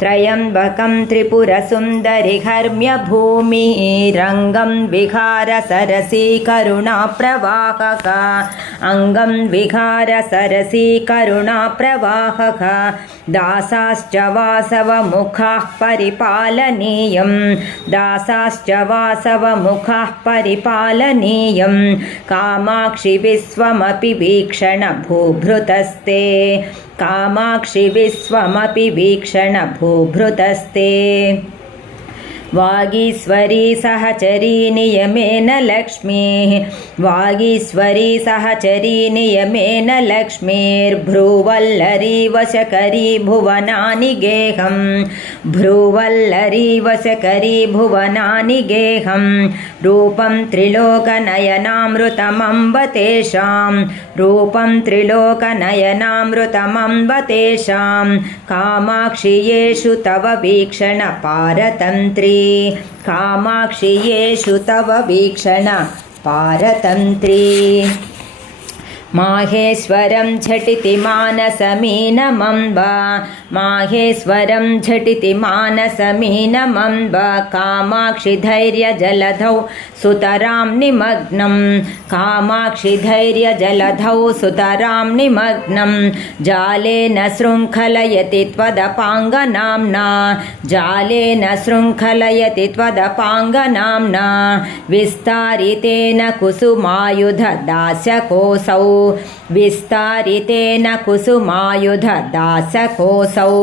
त्र्यम्बकं त्रिपुरसुन्दरिहर्म्यभूमिः रङ्गं विहार सरसी करुणाप्रवाहक अङ्गं विहार सरसी करुणाप्रवाहक दासाश्च वासवमुखाः परिपालनीयं दासाश्च वासवमुखाः परिपालनीयं कामाक्षि विश्वमपि वीक्षण भूभृतस्ते कामाक्षि विश्वमपि वीक्षणभूभृतस्ते वागीश्वरी सहचरी नियमेन लक्ष्मीः। वागीश्वरी सहचरी नियमेन लक्ष्मीर्भ्रुवल्लरी वशकरी भुवनानि गेहं भ्रुवल्लरी वशकरी भुवनानि गेहं रूपं त्रिलोकनयनामृतमम्ब तेषां रूपं त्रिलोकनयनामृतमम्ब तेषां कामाक्षि येषु तव वीक्षण पारतन्त्री कामाक्षि येषु तव वीक्षण पारतन्त्री माहेश्वरं झटिति मानसमीनमम्ब माहेश्वरं झटिति मानसमीनमम्ब कामाक्षि धैर्यजलधौ सुतरां निमग्नं कामाक्षि धैर्यजलधौ सुतरां निमग्नं जालेन शृङ्खलयति त्वदपाङ्गनाम्ना जालेन शृङ्खलयति त्वदपाङ्गनाम्ना विस्तारितेन कुसुमायुध दास्यकोऽसौ विस्तारितेन कुसुमायुध दासकोऽसौ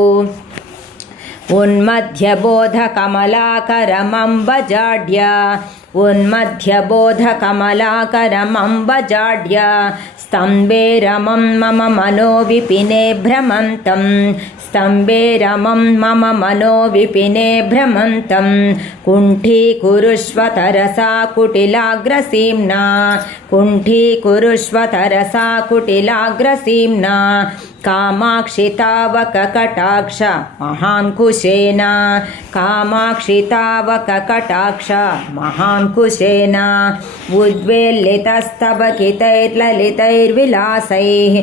उन्मध्यबोधकमलाकरमम्बजाड्य उन्मध्यबोधकमलाकरमम्बजाड्य स्तम्भे रमं मम मनो विपिने भ्रमन्तं स्तम्भे रमं मम मनो विपिने भ्रमन्तं कुण्ठीकुरुष्व तरसा कुटिलाग्रसीम्ना कुण्ठीकुरुष्व तरसा कुटिलाग्रसीम्ना कामाक्षि तावककटाक्ष महाङ्कुशेन कामाक्षि तावककटाक्ष महाङ्कुशेन उद्वेल्लितस्तबकितैर्ललितैर्विलासैः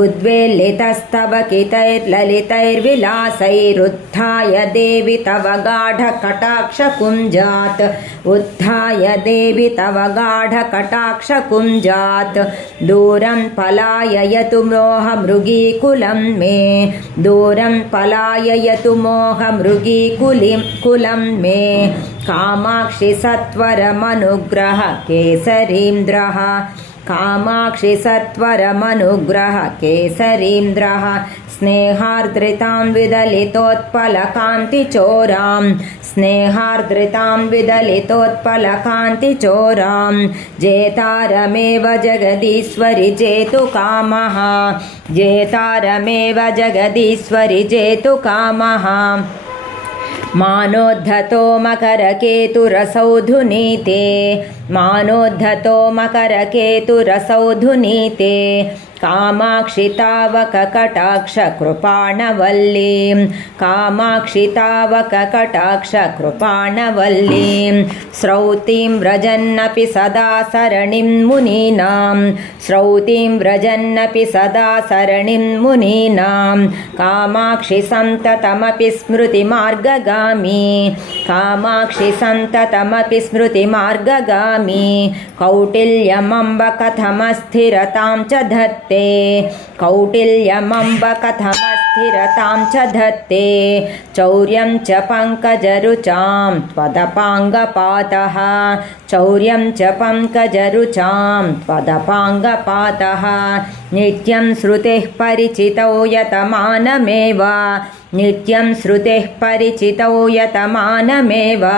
उद्वेल्लितस्तबकितैर्ललितैर्विलासैरुत्थाय देवि तव गाढकटाक्षकुञ्जात् उत्थाय देवि तव गाढकटाक्षकुञ्जात् दूरं पलाययतु मोहमृगीकुलं मे दूरं पलाययतु मोहमृगीकुलिं कुलं मे कामाक्षि सत्वरमनुग्रह केसरीन्द्रः। कामाक्षि सत्वरमनुग्रह केसरीन्द्रः। स्नेहार्द्रितां विदलितोत्पलकान्तिचोरां। स्नेहार्द्रितां विदलितोत्पलकान्तिचोरां। जेतारमेव जगदीश्वरि जेतु कामः। जेतारमेव जगदीश्वरि जेतु कामः మానోద్ధతో మకరకేతురసౌధునీతే మానోద్ధతో మకరకేతురసౌధునీతే కామాక్షి తావక కటాక్ష కృపాణవల్లీ కామాక్షి తావక కటాక్ష కృపాణవల్లీ స్రౌతిం వ్రజన్నపి సదా సరణిం మునీనాం. స్రౌతిం వ్రజన్నపి సదా సరణిం మునీనాం. కామాక్షి సంతతమపి స్మృతి మార్గగామి కామాక్షి సంతతమపి స్మృతి మార్గగామి కౌటిల్యమంబ కథమస్థిరతాం చ ధత్తి धत्ते। कौटिल्यमम्ब कथमस्थिरतां च धत्ते। चौर्यं च पङ्कजरुचां त्वदपाङ्गपातः। चौर्यं च पङ्कजरुचां त्वदपाङ्गपातः। नित्यं श्रुतिः परिचितौ यतमानमेव। नित्यं श्रुतिः परिचितौ यतमानमेव।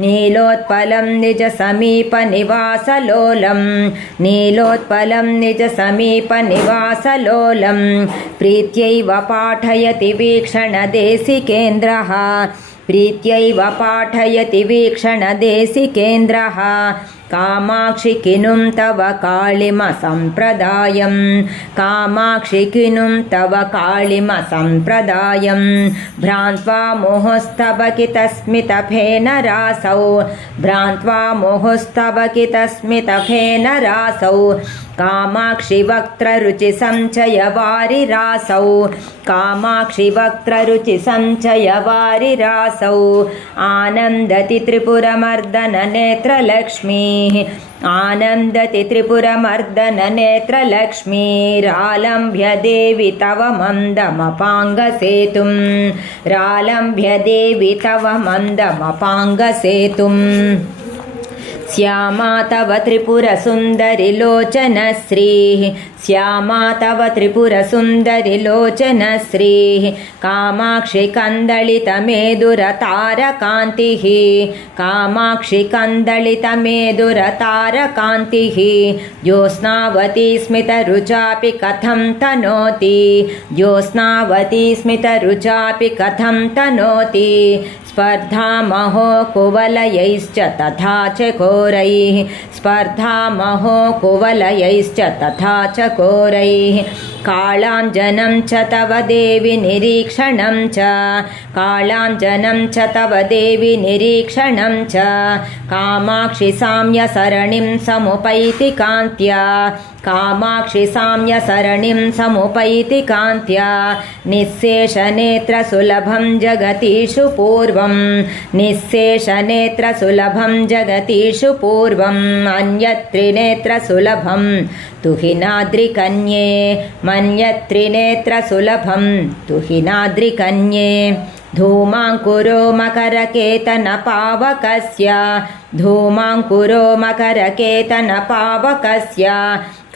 नीलोत्पलं निजसमीपनिवासलोलं। नीलोत्पलं निजसमीपनिवासलोलं। प्रीत्यैव पाठयति वीक्षणदेशिकेन्द्रः। प्रीत्यैव पाठयति वीक्षणदेशिकेन्द्रः कामाक्षि किनुं तव कालिमसम्प्रदायं कामाक्षि किनुं तव कालिमसम्प्रदायं भ्रान्त्वा मोहस्तबकितस्मितफेनरासौ भ्रान्त्वा मोहस्तबकितस्मितफेनरासौ कामाक्षि वक्त्ररुचिसञ्चयवारिरासौ कामाक्षि वक्त्ररुचिसञ्चयवारिरासौ आनन्दति त्रिपुरमर्दननेत्रलक्ष्मीः। आनन्दति त्रिपुरमर्दननेत्रलक्ष्मीरालम्भ्य देवि तव मन्दमपाङ्गसेतुं रालम्भ्य देवि तव मन्दमपाङ्गसेतुम् श्यामा तव त्रिपुरसुन्दरि लोचनश्रीः श्यामा तव त्रिपुरसुन्दरि लोचनश्रीः कामाक्षि कन्दलितमेदुरतारकान्तिः कामाक्षि कन्दलितमेदुरतारकान्तिः ज्योत्स्नावती स्मितरुचापि कथं तनोति ज्योत्स्नावती स्मितरुचापि कथं तनोति स्पर्धामहो कुवलयैश्च तथा च घोरैः स्पर्धामहो कुवलयैश्च तथा च घोरैः कालाञ्जनं च तव देवि निरीक्षणं च कालाञ्जनं च तव देवि निरीक्षणं च कामाक्षि साम्यसरणिं समुपैति कान्त्या कामाक्षि साम्यसरणिं समुपैति कान्त्या। निःशेषनेत्रसुलभं जगतीषु पूर्वं निःशेषनेत्रसुलभं जगतीषु पूर्वम्। अन्यत्रिनेत्रसुलभं तुहिनाद्रिकन्ये। मन्यत्रिनेत्रसुलभं तुहिनाद्रिकन्ये। धूमाङ्कुरो मकरकेतनपावकस्य। धूमाङ्कुरो मकरकेतनपावकस्य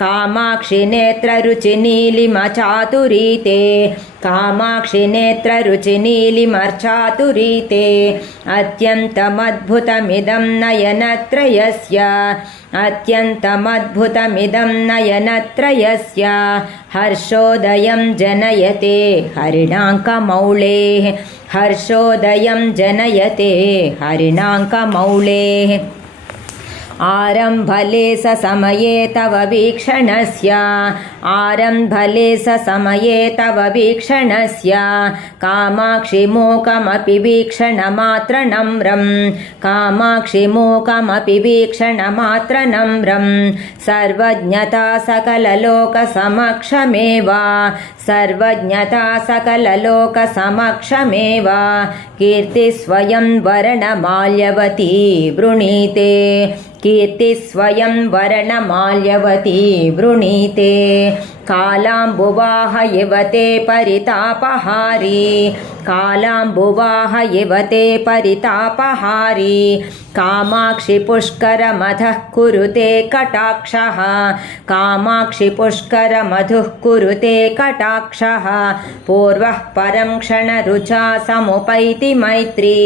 കാമാക്ഷി നേത്രരുചി നീലിമ ചാതുരീതേ. കാമാക്ഷി നേത്രരുചി നീലിമർച്ചാതുരീതേ അത്യന്തമദ്ഭുതമിതം നയനത്രയസ്യ. അത്യന്തമദ്ഭുതമിതം നയനത്രയസ്യ. ഹർഷോദയം ജനയത്തെ ഹരിണാങ്കമൗളേ ഹർഷോദയം ജനയത്തെ ഹരിണാങ്കമൗളേ आरम्भले स समये तव वीक्षणस्य। आरम्भले स समये तव वीक्षणस्य। कामाक्षि मूकमपि वीक्षणमात्रनम्रं कामाक्षि मूकमपि वीक्षणमात्रनम्रं सर्वज्ञता सकललोकसमक्षमेव। सर्वज्ञता सकललोकसमक्षमेव। कीर्तिस्वयं वर्णमाल्यवती वृणीते कीर्तिस्वयं वर्णमाल्यवती वृणीते కాలాంబువాహ యువతే పరితాపహారీ కాలాంబువాహ యువతే పరితాపహారీ కామాక్షి పుష్కరమధ కురుతే కటాక్ష కామాక్షి పుష్కరమధు కురుతే కటాక్ష పూర్వ పరం క్షణ రుచా సముపైతి మైత్రీ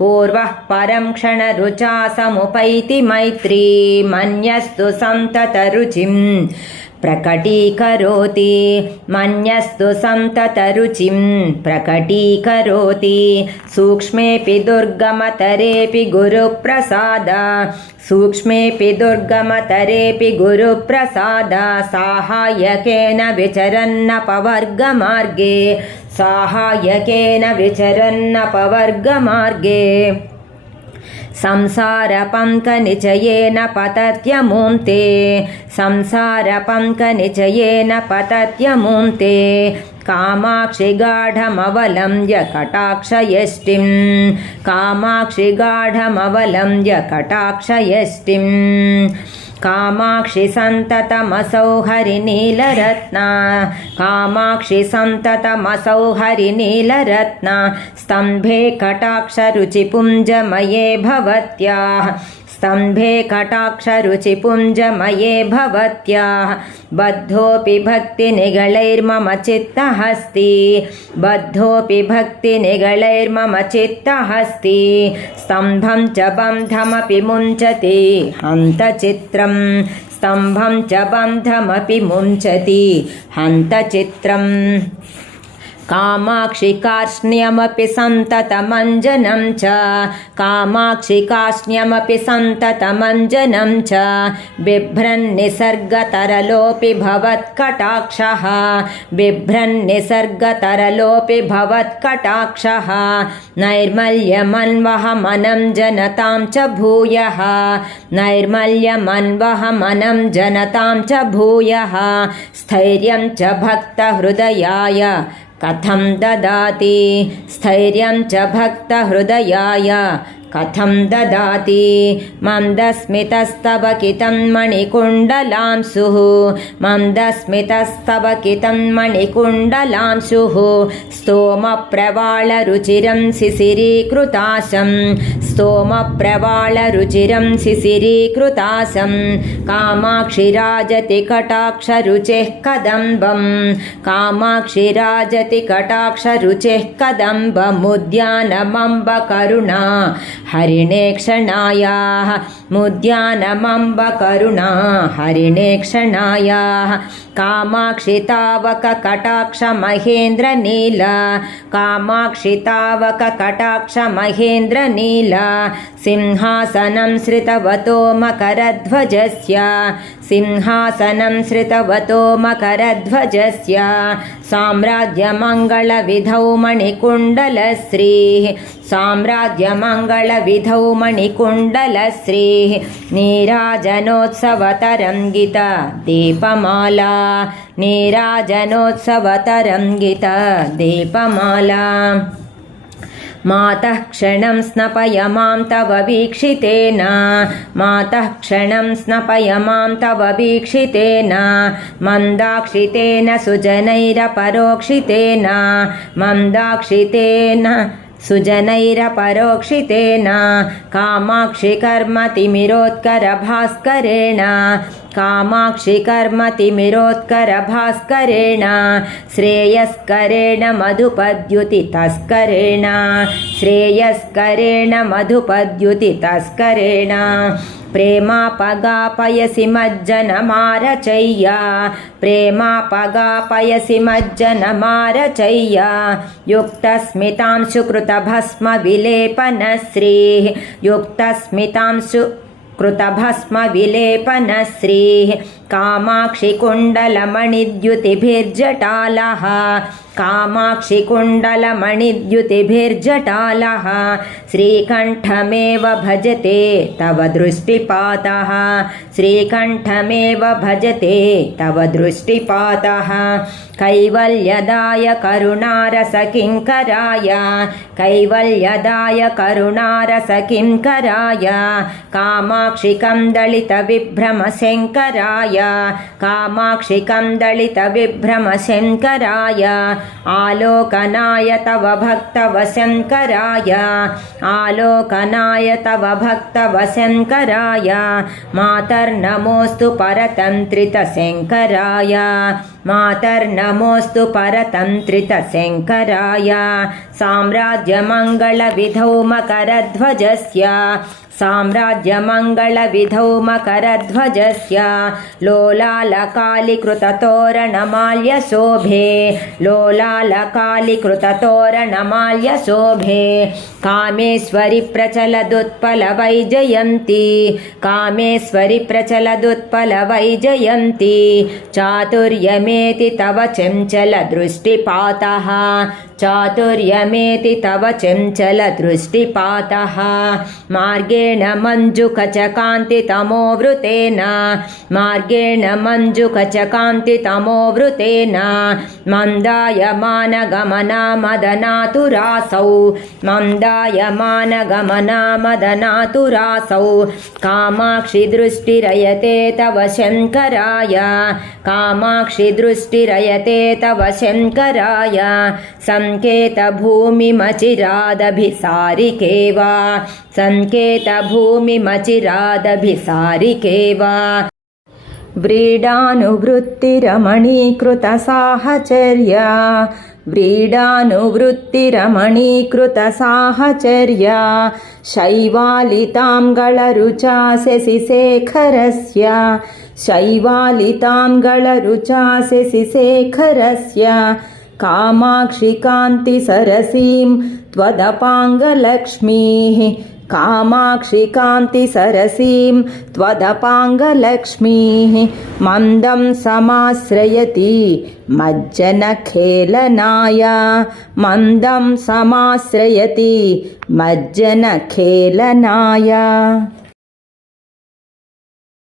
పూర్వ పరం క్షణ రుచా సముపైతి మైత్రీ మన్యస్తు సంతత రుచిం प्रकटीकरोति। मन्यस्तु सन्ततरुचिं प्रकटीकरोति। सूक्ष्मेऽपि दुर्गमतरेऽपि गुरुप्रसाद। सूक्ष्मेऽपि दुर्गमतरेऽपि गुरुप्रसाद। साहाय्यकेन विचरन्नपवर्गमार्गे। साहाय्यकेन विचरन्नपवर्गमार्गे సంసారపంకనిచయేన పతత్యమూంతే. సంసారపంకనిచయేన పతత్యమూంతే. కామాక్షిగాఢమవలంబ్య కటాక్షయష్టిం కామాక్షిగాఢమవలంబ్య కటాక్షయష్టిం कामाक्षि गाढमवलम्ब्य कटाक्षयष्टिम् कामाक्षि सन्ततमसौ हरिनीलरत्ना कामाक्षि सन्ततमसौ हरिनीलरत्ना स्तम्भे कटाक्षरुचिपुञ्जमये भवत्याः स्तम्भे कटाक्षरुचिपुञ्जमये भवत्याः बद्धोऽपि भक्तिनिगलैर्मम चित्तहस्ति बद्धोऽपि भक्तिनिगलैर्मम चित्तहस्ति स्तम्भं च बन्धमपि मुञ्चति हन्तचित्रं स्तम्भं च बन्धमपि मुञ्चति हन्तचित्रम् कामाक्षि कार्ष्ण्यमपि सन्ततमञ्जनं च। कामाक्षि कार्ष्ण्यमपि सन्ततमञ्जनं च। बिभ्रन्निसर्गतरलोऽपि भवत्कटाक्षः। बिभ्रन्निसर्गतरलोऽपि भवत्कटाक्षः। नैर्मल्यमन्वहमनं जनतां च भूयः। नैर्मल्यमन्वहमनं जनतां च भूयः। स्थैर्यं च भक्तहृदयाय कथं ददाति? स्थैर्यं च भक्तहृदयाय कथं ददाति मन्दस्मितस्तवकितं मणिकुण्डलांशुः मन्दस्मितस्तव कितं मणिकुण्डलांशुः स्तोमप्रवाळरुचिरं शिशिरीकृताशं स्तोमप्रवाळरुचिरं शिशिरीकृताशं कामाक्षिराजति कटाक्षरुचेः कदम्बं कामाक्षिराजति कटाक्षरुचेः कदम्बमुद्यानमम्ब करुणा हरिणेक्षणायाः मुद्यानमम्ब करुणा हरिणेक्षणायाः कामाक्षि तावक कटाक्ष महेन्द्रनील कामाक्षि तावक कटाक्ष महेन्द्रनील सिंहासनं श्रितवतो मकरध्वजस्य सिंहासनं श्रितवतो मकरध्वजस्य साम्राज्यमङ्गलविधौ मणिकुण्डलश्रीः साम्राज्यमङ्गलविधौ मणिकुण्डलश्रीः नीराजनोत्सवतरङ्गित दीपमाला नीराजनोत्सवतरङ्गित दीपमाला मातः क्षणं स्नपय मां तव वीक्षितेन मातः क्षणं स्नपय मां तव वीक्षितेन मन्दाक्षितेन सुजनैरपरोक्षितेन मन्दाक्षितेन सुजनैरपरोक्षितेन कामाक्षि कर्मतिमिरोत्करभास्करेण कामाक्षि कर्मतिमिरोत्करभास्करेण श्रेयस्करेण मधुपद्युतितस्करेण श्रेयस्करेण मधुपद्युतितस्करेण प्रेमापगापयसि मज्जनमारचय्या प्रेमापगापयसि मज्जनमारचय्या युक्तस्मितांशुकृतभस्मविलेपनश्रीः युक्तस्मितांशु कृतभस्मविलेपनश्रीः कामाक्षिकुण्डलमणिद्युतिभिर्जटालः कामाक्षिकुण्डलमणिद्युतिभिर्जटालः श्रीकण्ठमेव भजते तव दृष्टिपातः श्रीकण्ठमेव भजते तव दृष्टिपातः कैवल्यदाय करुणारसकिङ्कराय कैवल्यदाय करुणारसकिङ्कराय कामाक्षिकं दलितविभ्रमशङ्कराय कामाक्षिकं दलितविभ्रमशङ्कराय। आलोकनाय तव भक्तवशङ्कराय। आलोकनाय तव भक्तवशङ्कराय। मातर्नमोऽस्तु परतन्त्रितशङ्कराय। मातर्नमोऽस्तु परतन्त्रितशङ्कराय। साम्राज्यमङ्गलविधौ मकरध्वजस्य साम्राज्यमङ्गलविधौ मकरध्वजस्य लोलालकालिकृततोरणमाल्यशोभे लोलालकालिकृततोरणमाल्यशोभे కామేశ్వరి ప్రచలదుత్పల వైజయంతి. కామేశ్వరి ప్రచలదుత్పల వైజయంతి. చాతుర్యమేతి తవ చెంచల దృష్టిపాత. చాతుర్యమేతి తవ చెంచల దృష్టిపాత. మార్గేణ మంజుకచకాంతితమోవృతేన మార్గేణ మంజుకచకాంతితమోవృతేన మందాయమానగమనా మదనాతురాసౌ మందా मदनातुरासौ कामाक्षि दृष्टिरयते तव शङ्कराय। कामाक्षि दृष्टिरयते तव शङ्कराय। सङ्केतभूमिमचिरादभिसारिके वा सङ्केतभूमिमचिरादभिसारिके वा व्रीडानुवृत्तिरमणीकृतसाहचर्या व्रीडानुवृत्तिरमणीकृतसाहचर्या शैवालिताङ्गलरुचा शशिशेखरस्य शैवालिताङ्गलरुचा शशिशेखरस्य कामाक्षिकान्तिसरसीं त्वदपाङ्गलक्ष्मीः कामाक्षि कान्तिसरसीं त्वदपाङ्गलक्ष्मीः मन्दं समाश्रयति मज्जनखेलनाय। मन्दं समाश्रयति मज्जनखेलनाय